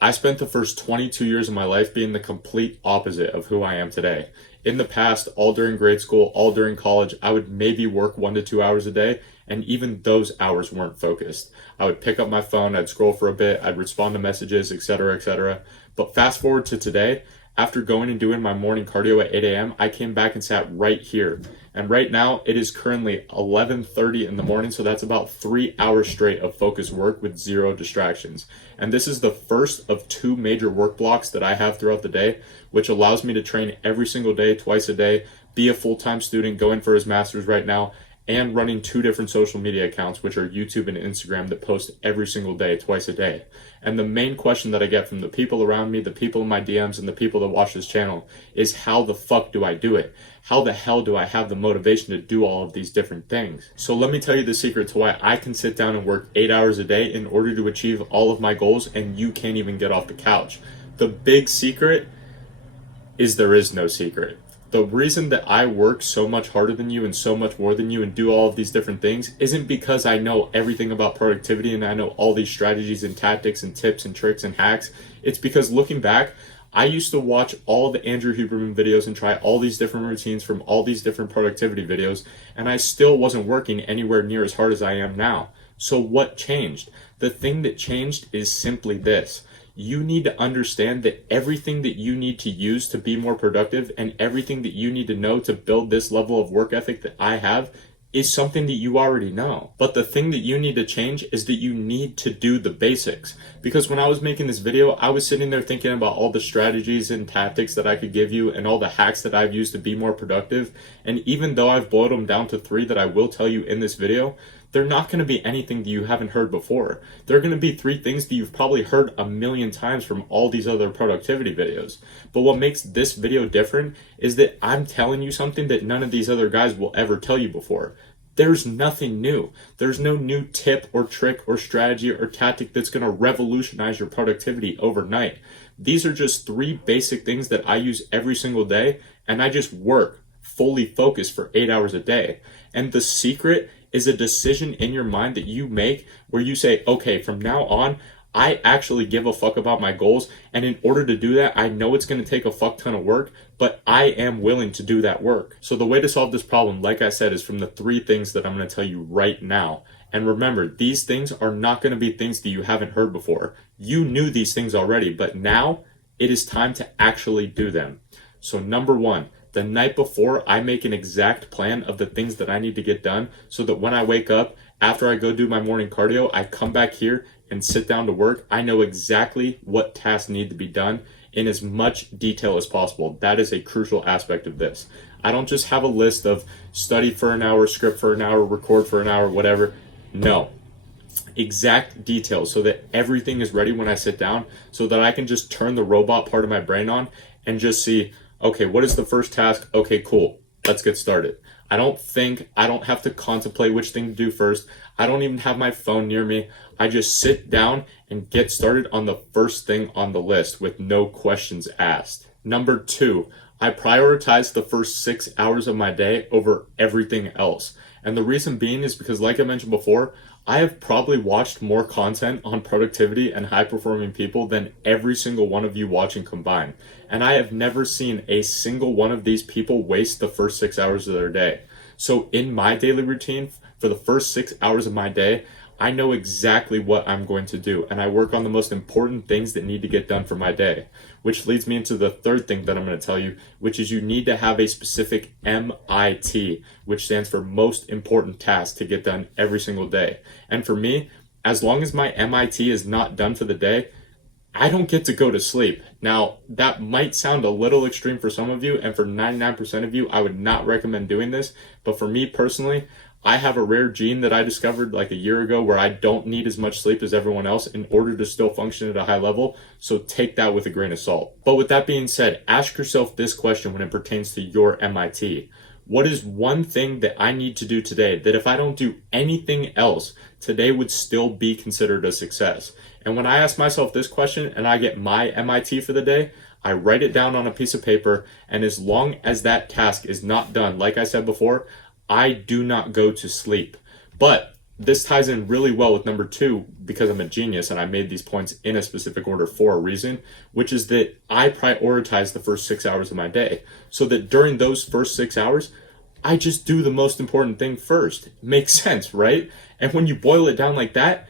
I spent the first 22 years of my life being the complete opposite of who I am today. In the past, all during grade school, all during college, I would maybe work 1 to 2 hours a day, and even those hours weren't focused. I would pick up my phone, I'd scroll for a bit, I'd respond to messages, etc., etc. But fast forward to today, after going and doing my morning cardio at 8 a.m., I came back and sat right here. And right now, it is currently 11:30 in the morning, so that's about 3 hours straight of focused work with zero distractions. And this is the first of two major work blocks that I have throughout the day, which allows me to train every single day, twice a day, be a full-time student, going for his master's right now, and running two different social media accounts, which are YouTube and Instagram, that post every single day, twice a day. And the main question that I get from the people around me, the people in my DMs, and the people that watch this channel is, how the fuck do I do it? How the hell do I have the motivation to do all of these different things? So let me tell you the secret to why I can sit down and work 8 hours a day in order to achieve all of my goals, and you can't even get off the couch. The big secret is there is no secret. The reason that I work so much harder than you and so much more than you and do all of these different things isn't because I know everything about productivity and I know all these strategies and tactics and tips and tricks and hacks. It's because looking back, I used to watch all the Andrew Huberman videos and try all these different routines from all these different productivity videos, and I still wasn't working anywhere near as hard as I am now. So what changed? The thing that changed is simply this. You need to understand that everything that you need to use to be more productive and everything that you need to know to build this level of work ethic that I have is something that you already know. But the thing that you need to change is that you need to do the basics. Because when I was making this video, I was sitting there thinking about all the strategies and tactics that I could give you and all the hacks that I've used to be more productive. And even though I've boiled them down to 3 that I will tell you in this video, they're not going to be anything that you haven't heard before. They're going to be 3 things that you've probably heard a million times from all these other productivity videos. But what makes this video different is that I'm telling you something that none of these other guys will ever tell you before. There's nothing new. There's no new tip or trick or strategy or tactic that's going to revolutionize your productivity overnight. These are just 3 basic things that I use every single day, and I just work fully focused for 8 hours a day. And the secret is a decision in your mind that you make where you say, okay, from now on, I actually give a fuck about my goals. And in order to do that, I know it's going to take a fuck ton of work, but I am willing to do that work. So the way to solve this problem, like I said, is from the 3 things that I'm going to tell you right now. And remember, these things are not going to be things that you haven't heard before. You knew these things already, but now it is time to actually do them. So number 1, the night before, I make an exact plan of the things that I need to get done so that when I wake up, after I go do my morning cardio, I come back here and sit down to work. I know exactly what tasks need to be done in as much detail as possible. That is a crucial aspect of this. I don't just have a list of study for an hour, script for an hour, record for an hour, whatever. No. Exact details so that everything is ready when I sit down so that I can just turn the robot part of my brain on and just see, okay, what is the first task? Okay, cool. Let's get started. I don't have to contemplate which thing to do first. I don't even have my phone near me. I just sit down and get started on the first thing on the list with no questions asked. Number 2, I prioritize the first 6 hours of my day over everything else. And the reason being is because, like I mentioned before, I have probably watched more content on productivity and high-performing people than every single one of you watching combined. And I have never seen a single one of these people waste the first 6 hours of their day. So in my daily routine, for the first 6 hours of my day, I know exactly what I'm going to do, and I work on the most important things that need to get done for my day. Which leads me into the 3rd thing that I'm going to tell you, which is you need to have a specific MIT, which stands for most important task, to get done every single day. And for me, as long as my MIT is not done for the day, I don't get to go to sleep. Now, that might sound a little extreme for some of you, and for 99% of you, I would not recommend doing this. But for me personally, I have a rare gene that I discovered like a year ago where I don't need as much sleep as everyone else in order to still function at a high level. So take that with a grain of salt. But with that being said, ask yourself this question when it pertains to your MIT. What is one thing that I need to do today that if I don't do anything else, today would still be considered a success? And when I ask myself this question and I get my MIT for the day, I write it down on a piece of paper, and as long as that task is not done, like I said before, I do not go to sleep. But This ties in really well with number two because I'm a genius and I made these points in a specific order for a reason, which is that I prioritize the first 6 hours of my day so that during those first 6 hours, I just do the most important thing first. Makes sense, right? And when you boil it down like that,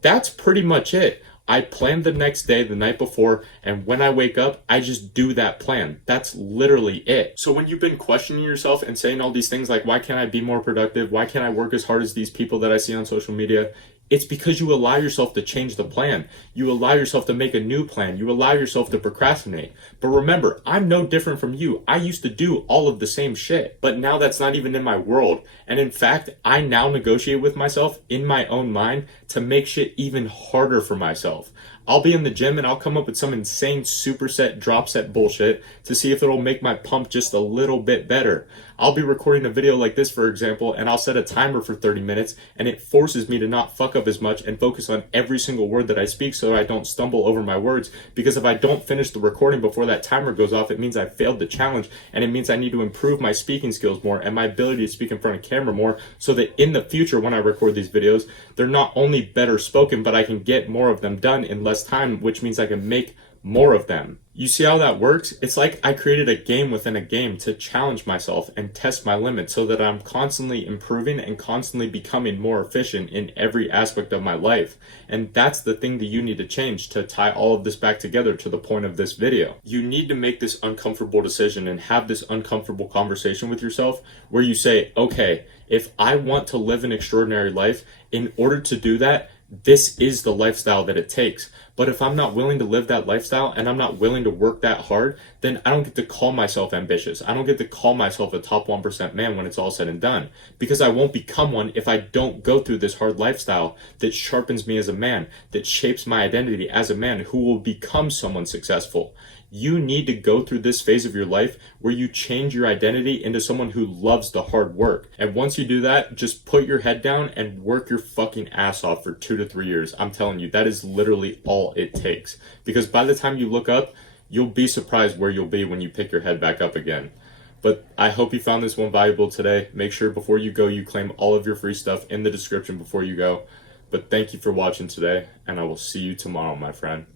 that's pretty much it. I plan the next day the night before, and when I wake up, I just do that plan. That's literally it. So when you've been questioning yourself and saying all these things like, why can't I be more productive? Why can't I work as hard as these people that I see on social media? It's because you allow yourself to change the plan. You allow yourself to make a new plan. You allow yourself to procrastinate. But remember, I'm no different from you. I used to do all of the same shit, but now that's not even in my world. And in fact, I now negotiate with myself in my own mind to make shit even harder for myself. I'll be in the gym and I'll come up with some insane superset, drop set bullshit to see if it'll make my pump just a little bit better. I'll be recording a video like this, for example, and I'll set a timer for 30 minutes and it forces me to not fuck up as much and focus on every single word that I speak so I don't stumble over my words. Because if I don't finish the recording before that timer goes off, it means I failed the challenge and it means I need to improve my speaking skills more and my ability to speak in front of camera more so that in the future when I record these videos, they're not only better spoken, but I can get more of them done in less time, which means I can make more of them. You see how that works? It's like I created a game within a game to challenge myself and test my limits so that I'm constantly improving and constantly becoming more efficient in every aspect of my life. And that's the thing that you need to change to tie all of this back together to the point of this video. You need to make this uncomfortable decision and have this uncomfortable conversation with yourself where you say, okay, if I want to live an extraordinary life, in order to do that, this is the lifestyle that it takes. But if I'm not willing to live that lifestyle and I'm not willing to work that hard, then I don't get to call myself ambitious. I don't get to call myself a top 1% man when it's all said and done. Because I won't become one if I don't go through this hard lifestyle that sharpens me as a man, that shapes my identity as a man who will become someone successful. You need to go through this phase of your life where you change your identity into someone who loves the hard work. And once you do that, just put your head down and work your fucking ass off for 2 to 3 years. I'm telling you, that is literally all it takes. Because by the time you look up, you'll be surprised where you'll be when you pick your head back up again. But I hope you found this one valuable today. Make sure before you go, you claim all of your free stuff in the description before you go. But thank you for watching today, and I will see you tomorrow, my friend.